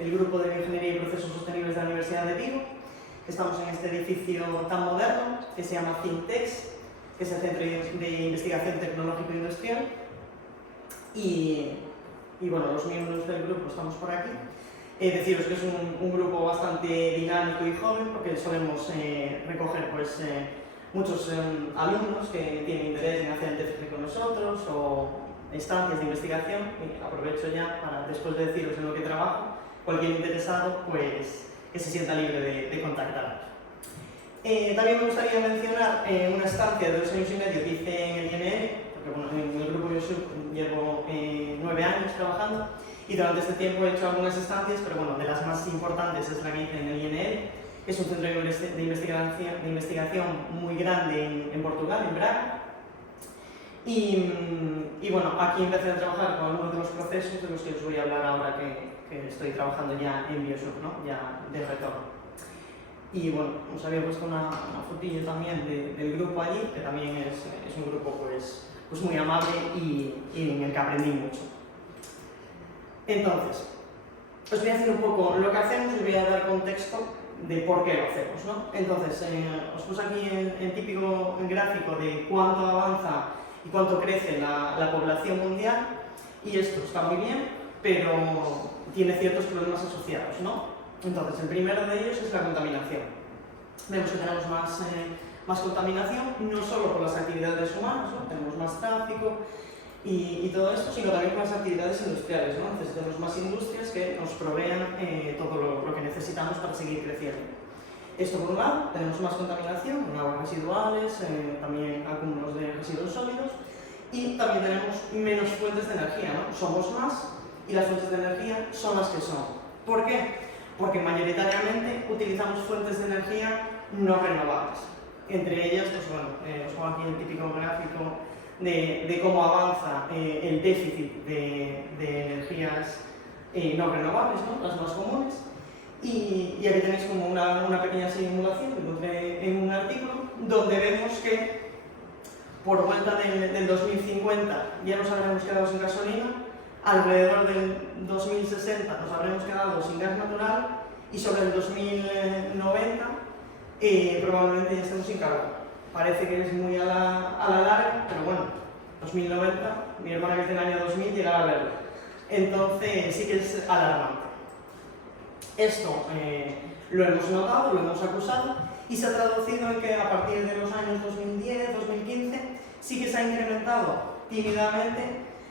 el grupo de Bioingeniería y Procesos Sostenibles de la Universidad de Vigo. Estamos en este edificio tan moderno que se llama Thintex, que es el Centro de Investigación Tecnológico e Industrial. Y bueno, los miembros del grupo estamos por aquí. Deciros que es un grupo bastante dinámico y joven, porque solemos recoger muchos alumnos que tienen interés en hacer el TFG con nosotros o estancias de investigación. Y aprovecho ya para, después de deciros en lo que trabajo, cualquier interesado pues que se sienta libre de contactarnos. También me gustaría mencionar una estancia de 2 años y medio que hice en el INL, porque bueno, en el grupo yo llevo 9 años trabajando y durante este tiempo he hecho algunas estancias, pero bueno, de las más importantes es la que hice en el INL, que es un centro de investigación muy grande en Portugal, en Braga. Y bueno, aquí empecé a trabajar con algunos de los procesos de los que os voy a hablar ahora que estoy trabajando ya en Biosur, ¿no? Ya de retorno. Y bueno, os había puesto una fotillo también del grupo allí, que también es un grupo pues muy amable y en el que aprendí mucho. Entonces, os voy a decir un poco lo que hacemos y voy a dar contexto de por qué lo hacemos, ¿no? Entonces, os puse aquí en típico gráfico de cuánto avanza y cuánto crece la población mundial, y esto está muy bien, pero tiene ciertos problemas asociados, ¿no? Entonces, el primero de ellos es la contaminación. Vemos que tenemos más contaminación, no solo por las actividades humanas, ¿no? Tenemos más tráfico y todo esto, sino también por las actividades industriales, ¿no? Necesitamos más industrias que nos provean todo lo que necesitamos para seguir creciendo. Esto por un lado, tenemos más contaminación con aguas residuales, también acúmulos de residuos sólidos, y también tenemos menos fuentes de energía, ¿no? Somos más y las fuentes de energía son las que son. ¿Por qué? Porque mayoritariamente utilizamos fuentes de energía no renovables. Entre ellas, pues bueno, os pongo aquí el típico gráfico de cómo avanza el déficit de energías no renovables, ¿no? Las más comunes. Y aquí tenéis como una pequeña simulación que encontré en un artículo donde vemos que por vuelta del 2050 ya nos habremos quedado sin gasolina, alrededor del 2060 nos habremos quedado sin gas natural y sobre el 2090 probablemente ya estemos sin carbón. Parece que es muy a la larga, pero bueno, 2090, mi hermana que es del año 2000 llegará a verlo. Entonces sí que es alarmante. Esto lo hemos notado, lo hemos acusado y se ha traducido en que a partir de los años 2010, 2015 sí que se ha incrementado tímidamente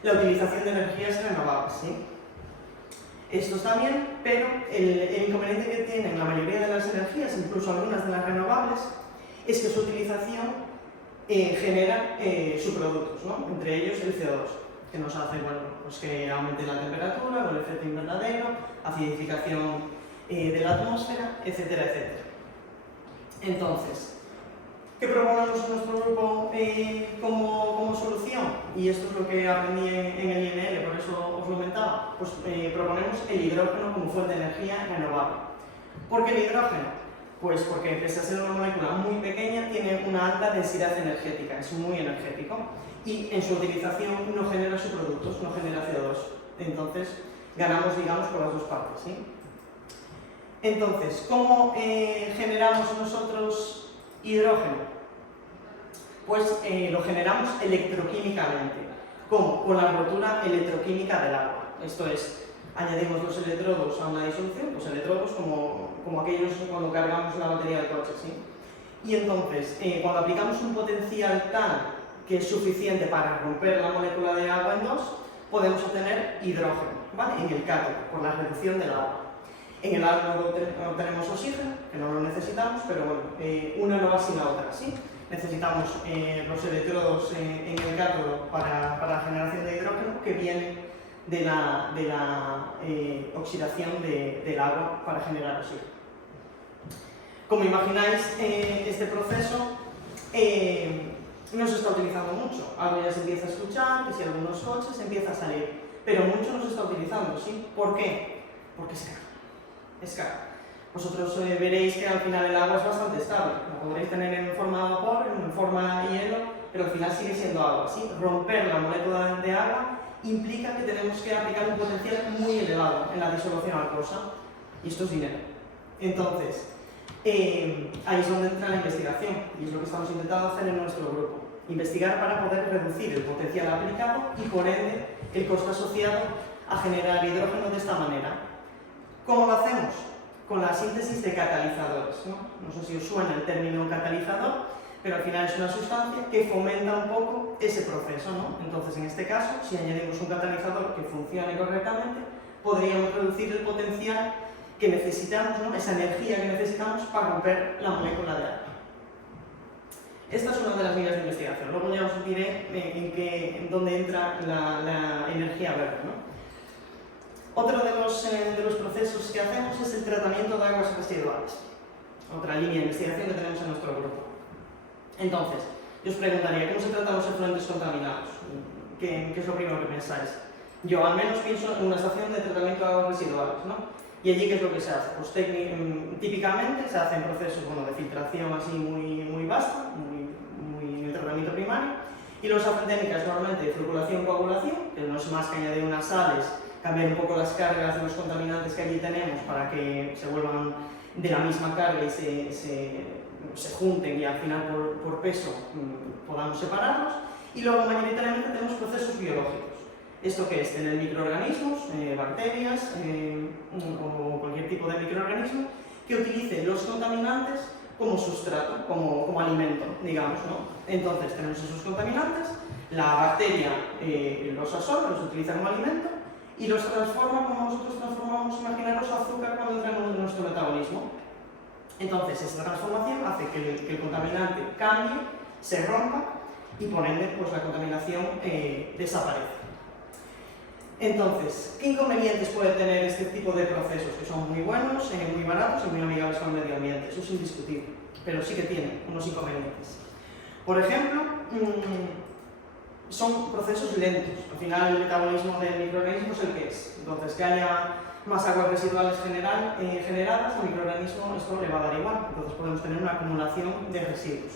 la utilización de energías renovables, ¿sí? Esto está bien, pero el inconveniente que tienen la mayoría de las energías, incluso algunas de las renovables, es que su utilización genera subproductos, ¿no? Entre ellos el CO2, que nos hace pues que aumente la temperatura, el efecto invernadero, acidificación de la atmósfera, etcétera, etcétera. Entonces, ¿qué proponemos en nuestro grupo como solución? Y esto es lo que aprendí en el INL, por eso os lo comentaba. Pues proponemos el hidrógeno como fuente de energía renovable. ¿Por qué el hidrógeno? Pues porque pese a ser una molécula muy pequeña, tiene una alta densidad energética, es muy energético y en su utilización no genera subproductos, no genera CO2. Entonces, ganamos, digamos, por las dos partes, ¿sí? Entonces, ¿cómo generamos nosotros hidrógeno? Pues lo generamos electroquímicamente. ¿Cómo? Con la rotura electroquímica del agua. Esto es, añadimos los electrodos a una disolución, los electrodos como aquellos cuando cargamos la batería del coche, ¿sí? Y entonces, cuando aplicamos un potencial tal que es suficiente para romper la molécula de agua en dos, podemos obtener hidrógeno, ¿vale? En el cátodo, por la reducción del agua. En el ánodo obtenemos oxígeno, que no lo necesitamos, pero bueno, una no va sin la otra, ¿sí? Necesitamos los electrodos en el cátodo para la generación de hidrógeno que viene de la oxidación del agua para generar oxígeno. Como imagináis, este proceso no se está utilizando mucho. Algo ya se empieza a escuchar, que si algunos coches empieza a salir, pero mucho no se está utilizando, ¿sí? ¿Por qué? Porque es caro. Es caro. Vosotros veréis que al final el agua es bastante estable. La podréis tener en forma de vapor, en forma de hielo, pero al final sigue siendo agua, ¿sí? Romper la molécula de agua implica que tenemos que aplicar un potencial muy elevado en la disolución acuosa, y esto es dinero. Entonces, ahí es donde entra la investigación, y es lo que estamos intentando hacer en nuestro grupo. Investigar para poder reducir el potencial aplicado y, por ende, el coste asociado a generar hidrógeno de esta manera. ¿Cómo lo hacemos? Con la síntesis de catalizadores, ¿no? No sé si os suena el término catalizador, pero al final es una sustancia que fomenta un poco ese proceso, ¿no? Entonces, en este caso, si añadimos un catalizador que funcione correctamente, podríamos reducir el potencial que necesitamos, ¿no? Esa energía que necesitamos para romper la molécula de agua. Esta es una de las líneas de investigación. Luego ya os diré en dónde entra la energía verde, ¿no? Otro de los procesos que hacemos es el tratamiento de aguas residuales. Otra línea de investigación que tenemos en nuestro grupo. Entonces, yo os preguntaría, ¿cómo se tratan los efluentes contaminados? ¿Qué es lo primero que pensáis? Yo al menos pienso en una estación de tratamiento de aguas residuales, ¿no? Y allí, ¿qué es lo que se hace? Pues típicamente se hacen procesos de filtración así muy vasta, muy en el tratamiento primario, y luego se hacen técnicas normalmente de floculación-coagulación, que no es más que añadir unas sales, cambiar un poco las cargas de los contaminantes que allí tenemos para que se vuelvan de la misma carga y se junten y al final por peso podamos separarlos. Y luego mayoritariamente tenemos procesos biológicos. ¿Esto qué es? Tener microorganismos, bacterias o cualquier tipo de microorganismo que utilice los contaminantes como sustrato, como alimento, digamos, ¿no? Entonces tenemos esos contaminantes, la bacteria los absorbe, los utiliza como alimento y los transforma como nosotros transformamos, imaginaros, azúcar cuando entra en nuestro metabolismo. Entonces esta transformación hace que el contaminante cambie, se rompa y por ende pues, la contaminación desaparece. Entonces, ¿qué inconvenientes puede tener este tipo de procesos? Que son muy buenos, muy baratos y muy amigables con el medio ambiente, eso es indiscutible, pero sí que tienen unos inconvenientes. Por ejemplo, son procesos lentos, al final el metabolismo del microorganismo es el que es, entonces que haya más aguas residuales generadas, al microorganismo esto le va a dar igual, entonces podemos tener una acumulación de residuos.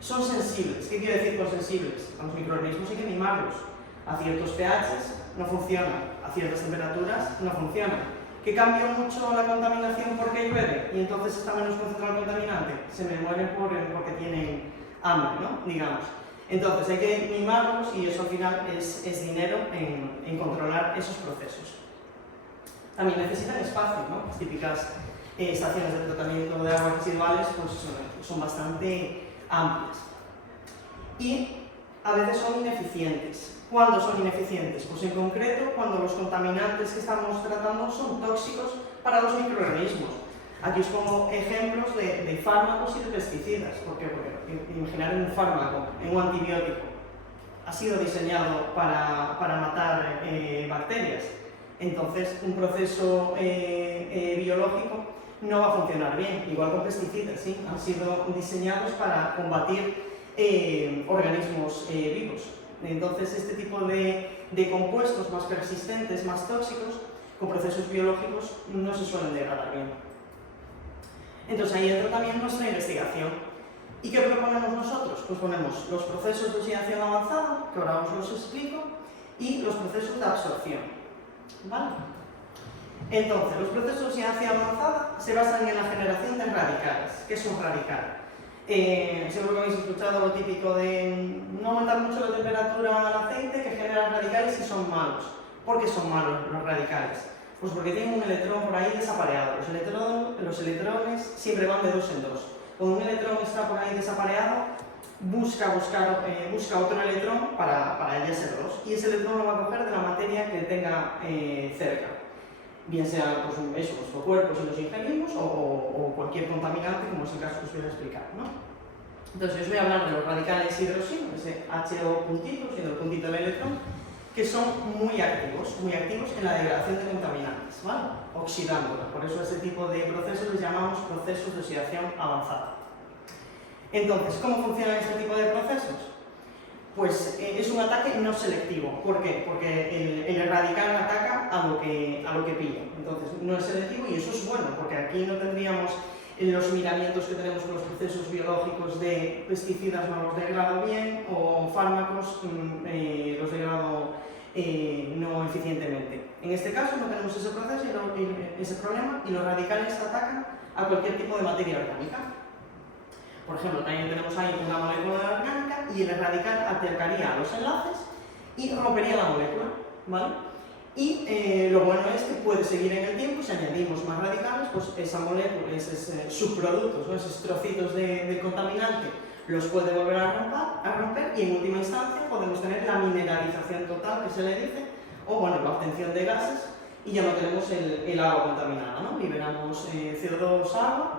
Son sensibles, ¿qué quiere decir con sensibles? A los microorganismos hay que mimarlos, a ciertos pHs no funciona, a ciertas temperaturas no funciona. ¿Que cambia mucho la contaminación porque llueve y entonces está menos concentrado el contaminante? Se me mueren porque tienen hambre, ¿no? Digamos. Entonces hay que mimarlos y eso al final es dinero en controlar esos procesos. También necesitan espacio, ¿no? Las típicas estaciones de tratamiento de aguas residuales pues, son bastante amplias. Y a veces son ineficientes. ¿Cuándo son ineficientes? Pues en concreto cuando los contaminantes que estamos tratando son tóxicos para los microorganismos. Aquí os pongo ejemplos de fármacos y de pesticidas. ¿Por qué? Porque imaginar un fármaco, un antibiótico, ha sido diseñado para matar bacterias. Entonces un proceso biológico no va a funcionar bien. Igual con pesticidas, ¿sí? Han sido diseñados para combatir organismos vivos. Entonces este tipo de compuestos más persistentes, más tóxicos, con procesos biológicos no se suelen degradar bien. Entonces ahí entra también nuestra investigación. ¿Y qué proponemos nosotros? Pues ponemos los procesos de oxidación avanzada, que ahora os los explico, y los procesos de absorción. ¿Vale? Entonces, los procesos de oxidación avanzada se basan en la generación de radicales. ¿Qué es un radical? Seguro que habéis escuchado lo típico de no aumentar mucho la temperatura al aceite que genera radicales y son malos. ¿Por qué son malos los radicales? Pues porque tienen un electrón por ahí desapareado. Los electrones siempre van de dos en dos. Cuando un electrón está por ahí desapareado, busca otro electrón para ya ser dos. Y ese electrón lo va a coger de la materia que tenga cerca. Bien sea pues, nuestro cuerpo si los ingerimos o cualquier contaminante, como es el caso que os voy a explicar, ¿no? Entonces, os voy a hablar de los radicales hidroxilo, ese HO puntito, siendo el puntito del electrón, que son muy activos en la degradación de contaminantes, ¿vale? Oxidándolos. Por eso a ese tipo de procesos les llamamos procesos de oxidación avanzada. Entonces, ¿cómo funcionan este tipo de procesos? Pues es un ataque no selectivo. ¿Por qué? Porque el radical ataca a lo que pilla. Entonces no es selectivo y eso es bueno, porque aquí no tendríamos los miramientos que tenemos con los procesos biológicos de pesticidas no los degrado bien o fármacos los degrado no eficientemente. En este caso no tenemos ese proceso ese problema, y los radicales atacan a cualquier tipo de materia orgánica. Por ejemplo, también tenemos ahí una molécula orgánica y el radical atacaría a los enlaces y rompería la molécula, ¿vale? Y lo bueno es que puede seguir en el tiempo. Si añadimos más radicales, pues esa molécula, esos subproductos, ¿no? Esos trocitos de contaminante, los puede volver a romper, y en última instancia podemos tener la mineralización total, que se le dice, o bueno, la obtención de gases, y ya no tenemos el agua contaminada, ¿no? Liberamos CO2, agua,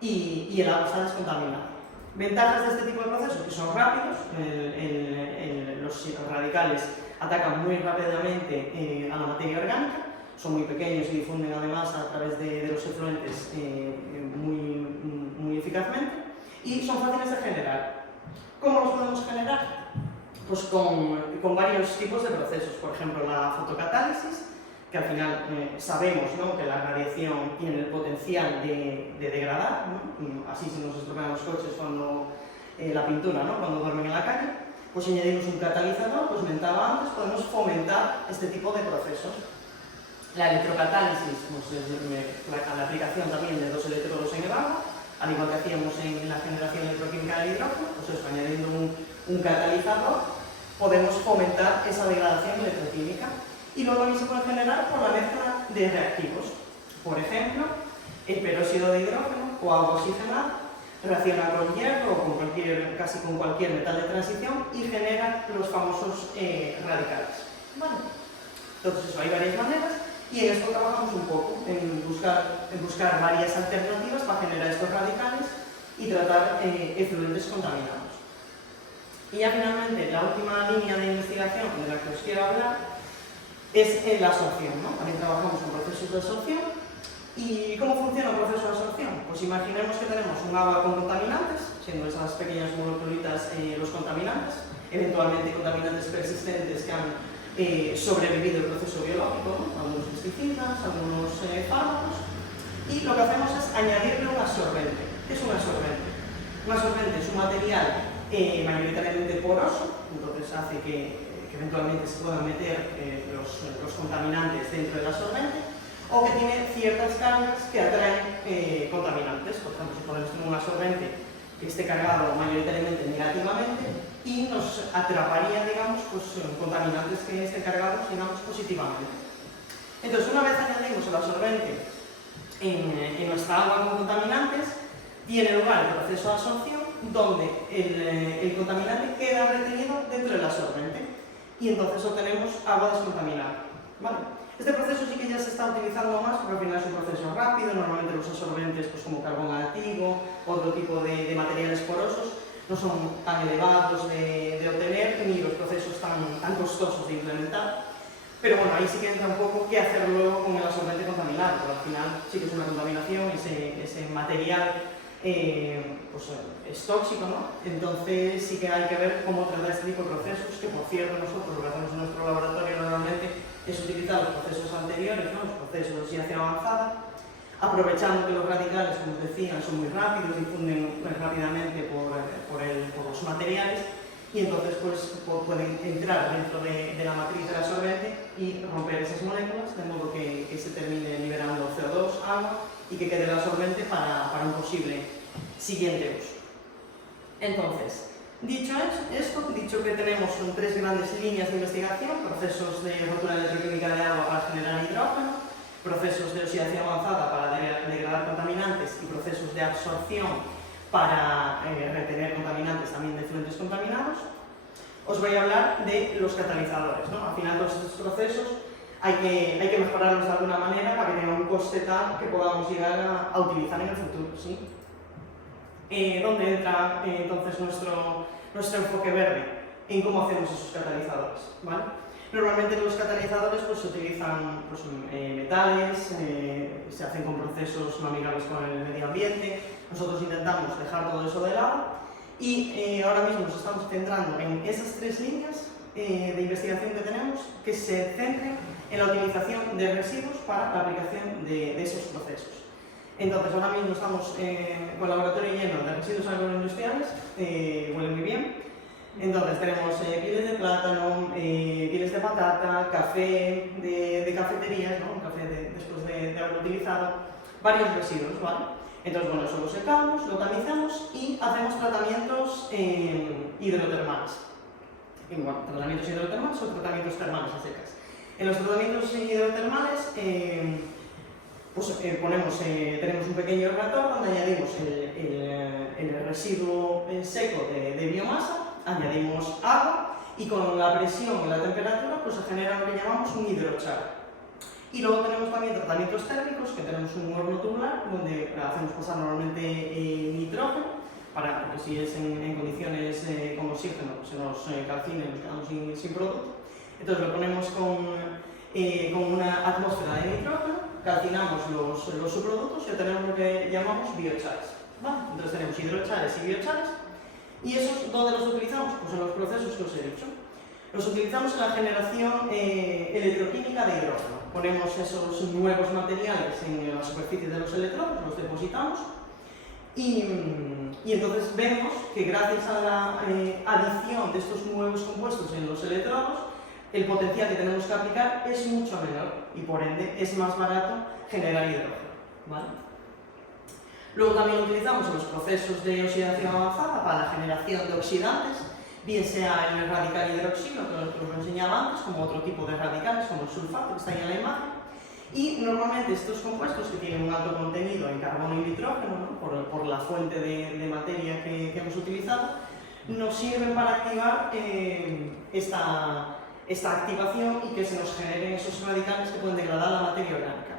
y el agua está descontaminada. Ventajas de este tipo de procesos, que son rápidos. Los radicales atacan muy rápidamente a la materia orgánica, son muy pequeños y difunden además a través de los efluentes muy eficazmente, y son fáciles de generar. ¿Cómo los podemos generar? Pues con varios tipos de procesos. Por ejemplo, la fotocatálisis, que al final sabemos, ¿no?, que la radiación tiene el potencial de degradar, ¿no? Así se nos estropean los coches cuando la pintura, ¿no?, cuando duermen en la calle. Pues si añadimos un catalizador, pues comentaba antes, podemos fomentar este tipo de procesos. La electrocatálisis, pues es la aplicación también de dos electrodos en el agua, al igual que hacíamos en la generación electroquímica del hidrógeno. Pues eso, añadiendo un catalizador, podemos fomentar esa degradación electroquímica. Y luego también se puede generar por la mezcla de reactivos. Por ejemplo, el peróxido de hidrógeno o agua oxigenada reacciona con hierro o casi con cualquier metal de transición y genera los famosos radicales. ¿Vale? Entonces, eso, hay varias maneras, y en esto trabajamos un poco, en buscar varias alternativas para generar estos radicales y tratar efluentes contaminados. Y ya finalmente, la última línea de investigación de la que os quiero hablar es la absorción, ¿no? También trabajamos en procesos de absorción. ¿Y cómo funciona el proceso de absorción? Pues imaginemos que tenemos un agua con contaminantes, siendo esas pequeñas moleculitas los contaminantes, eventualmente contaminantes persistentes que han sobrevivido el proceso biológico, ¿no? Algunos pesticidas, algunos fármacos, y lo que hacemos es añadirle un absorbente. ¿Qué es un absorbente? Un absorbente es un material mayoritariamente poroso, entonces hace que eventualmente se puedan meter los contaminantes dentro del absorbente, o que tiene ciertas cargas que atraen contaminantes. Por ejemplo, si ponemos un absorbente que esté cargado mayoritariamente negativamente, y nos atraparía, digamos, pues, contaminantes que estén cargados, digamos, positivamente. Entonces, una vez añadimos el absorbente en nuestra agua con contaminantes, tiene lugar el proceso de absorción, donde el contaminante queda retenido dentro del absorbente, y entonces obtenemos agua descontaminada. ¿Vale? Este proceso sí que ya se está utilizando más, porque al final es un proceso rápido. Normalmente los absorbentes, pues, como carbón activo, otro tipo de materiales porosos, no son tan elevados de obtener, ni los procesos tan costosos de implementar. Pero bueno, ahí sí que entra un poco qué hacer luego con el absorbente contaminado, porque al final sí que es una contaminación, ese material pues, es tóxico, ¿no? Entonces sí que hay que ver cómo tratar este tipo de procesos, que por cierto nosotros lo que hacemos en nuestro laboratorio normalmente es utilizar los procesos anteriores, ¿no?, los procesos de oxidación avanzada, aprovechando que los radicales, como os decía, son muy rápidos, difunden rápidamente por los materiales, y entonces pues, pueden entrar dentro de la matriz del absorbente y romper esas moléculas, de modo que se termine liberando CO2, agua, y que quede el absorbente para un posible siguiente uso. Entonces, dicho que tenemos tres grandes líneas de investigación: procesos de rotura electroquímica de agua para generar hidrógeno, procesos de oxidación avanzada para degradar contaminantes, y procesos de absorción para retener contaminantes también de efluentes contaminados. Os voy a hablar de los catalizadores, ¿no? Al final, todos estos procesos hay que mejorarlos de alguna manera para que tengan un coste tal que podamos llegar a utilizar en el futuro, ¿sí? ¿Dónde entra entonces nuestro enfoque verde? En cómo hacemos esos catalizadores, ¿vale? Normalmente los catalizadores pues, se utilizan pues, metales, se hacen con procesos no amigables con el medio ambiente. Nosotros intentamos dejar todo eso de lado, y ahora mismo nos estamos centrando en esas tres líneas de investigación que tenemos, que se centren en la utilización de residuos para la aplicación de esos procesos. Entonces, ahora mismo estamos con el laboratorio lleno de residuos agroindustriales, huele muy bien, Entonces tenemos pieles de plátano, pieles de patata, café de cafeterías, ¿no? Un café después de haberlo utilizado, varios residuos, ¿vale? Entonces, bueno, eso lo secamos, lo tamizamos y hacemos tratamientos hidrotermales. Y, bueno, tratamientos hidrotermales o tratamientos termales a secas. En los tratamientos hidrotermales tenemos un pequeño reactor donde añadimos el residuo seco de biomasa, añadimos agua y con la presión y la temperatura pues se genera lo que llamamos un hidrochar. Y luego tenemos también tratamientos térmicos, que tenemos un horno tubular donde hacemos pasar normalmente nitrógeno, porque si es en condiciones con oxígeno pues se nos calcina y nos quedamos sin producto. Entonces lo ponemos con una atmósfera de nitrógeno, calcinamos los subproductos y obtenemos lo que llamamos biochares. ¿Vale? Entonces tenemos hidrochares y biochares. ¿Y esos dónde los utilizamos? Pues en los procesos que os he dicho. Los utilizamos en la generación electroquímica de hidrógeno. Ponemos esos nuevos materiales en la superficie de los electrodos, los depositamos y entonces vemos que gracias a la adición de estos nuevos compuestos en los electrodos, el potencial que tenemos que aplicar es mucho menor y por ende es más barato generar hidrógeno, ¿vale? Luego también lo utilizamos en los procesos de oxidación avanzada para la generación de oxidantes, bien sea en el radical hidroxilo, que os lo enseñaba antes, como otro tipo de radicales, como el sulfato, que está ahí en la imagen. Y normalmente estos compuestos que tienen un alto contenido en carbono y nitrógeno, ¿no? por la fuente de materia que hemos utilizado, nos sirven para activar esta activación y que se nos generen esos radicales que pueden degradar la materia orgánica.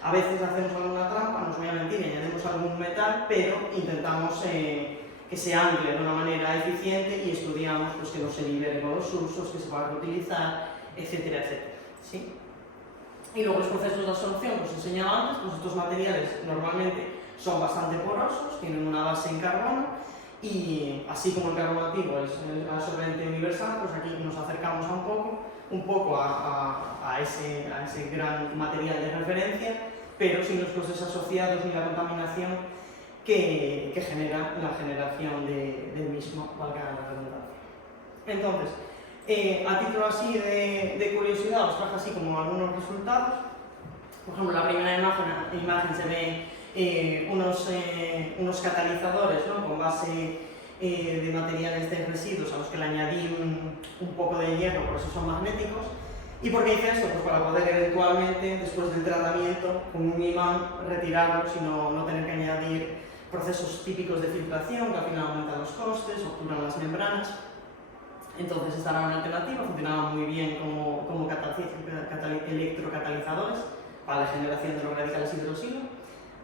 A veces hacemos alguna trampa, no os voy a mentir, y añadimos algún metal, pero intentamos que se ancle de una manera eficiente y estudiamos pues, que no se liberen con los usos, que se puedan reutilizar, etcétera, etcétera. ¿Sí? Y luego los procesos de absorción, pues os enseñaba antes, pues estos materiales normalmente son bastante porosos, tienen una base en carbono y así como el carbono activo es el absorbente universal, pues aquí nos acercamos un poco a ese gran material de referencia, pero sin los costes asociados ni la contaminación que genera la generación del mismo, valga la redundancia. Entonces, a título así de curiosidad, os traje así como algunos resultados. Por ejemplo, la primera imagen se ve unos catalizadores, ¿no? Con base de materiales de residuos a los que le añadí un poco de hierro, por eso son magnéticos. ¿Y por qué hice esto? Pues para poder eventualmente, después del tratamiento, con un imán, retirarlos y no tener que añadir procesos típicos de filtración que al final aumentan los costes, obturan las membranas. Entonces esta era una alternativa, funcionaba muy bien como electrocatalizadores para la generación de los radicales hidroxilo,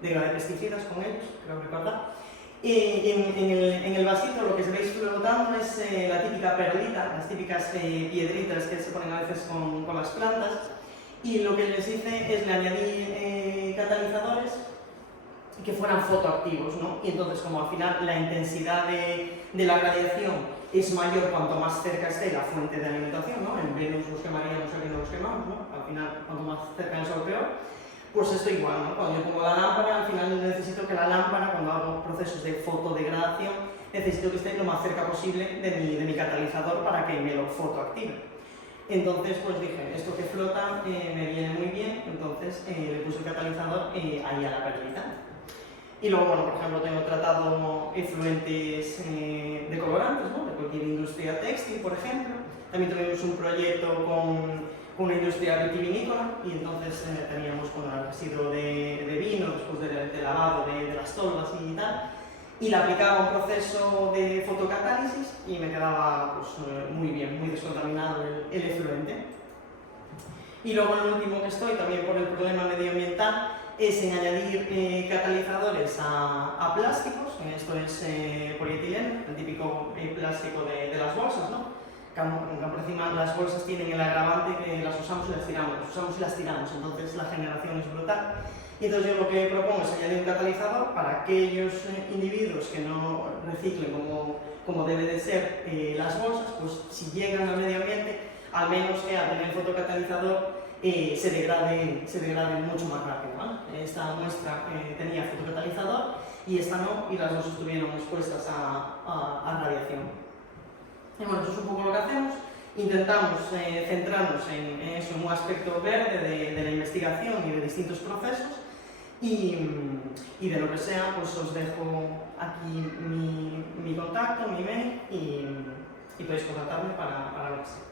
de pesticidas con ellos, creo recordar. En el vasito lo que se veis flotando es la típica perlita, las típicas piedritas que se ponen a veces con las plantas, y lo que les hice es le añadí catalizadores que fueran fotoactivos, ¿no? Y entonces como al final la intensidad de la radiación es mayor cuanto más cerca esté la fuente de alimentación, ¿no? En Venus los quemaríamos, aquí no los quemamos, ¿no? Al final cuanto más cerca del sol peor. Pues esto igual, ¿no? Cuando yo pongo la lámpara, al final necesito que la lámpara, cuando hago procesos de fotodegradación, necesito que esté lo más cerca posible de mi catalizador para que me lo fotoactive. Entonces, pues dije, esto que flota me viene muy bien, entonces le puse el catalizador ahí a la perlita. Y luego, bueno, por ejemplo, tengo tratado efluentes de colorantes, ¿no? De cualquier industria textil, por ejemplo. También tuvimos un proyecto con una industria vitivinícola y entonces teníamos el residuo de vino después de lavado de las tolvas y tal, y le aplicaba un proceso de fotocatálisis y me quedaba pues, muy bien, muy descontaminado el efluente. Y luego el último que estoy, también por el problema medioambiental, es en añadir catalizadores a plásticos. Esto es polietileno, el típico plástico de las bolsas, ¿no? Por encima las bolsas tienen el agravante que las usamos y las tiramos, entonces la generación es brutal. Y entonces yo lo que propongo es añadir un catalizador para aquellos individuos que no reciclen como debe de ser las bolsas, pues si llegan al medio ambiente, al menos que al tener el fotocatalizador se degrade mucho más rápido, ¿vale? Esta muestra tenía fotocatalizador y esta no, y las dos estuvieron expuestas a radiación. Y bueno, eso es un poco lo que hacemos. Intentamos centrarnos en eso, en un aspecto verde de la investigación y de distintos procesos. Y de lo que sea, pues os dejo aquí mi contacto, mi email y podéis contactarme para lo que sea.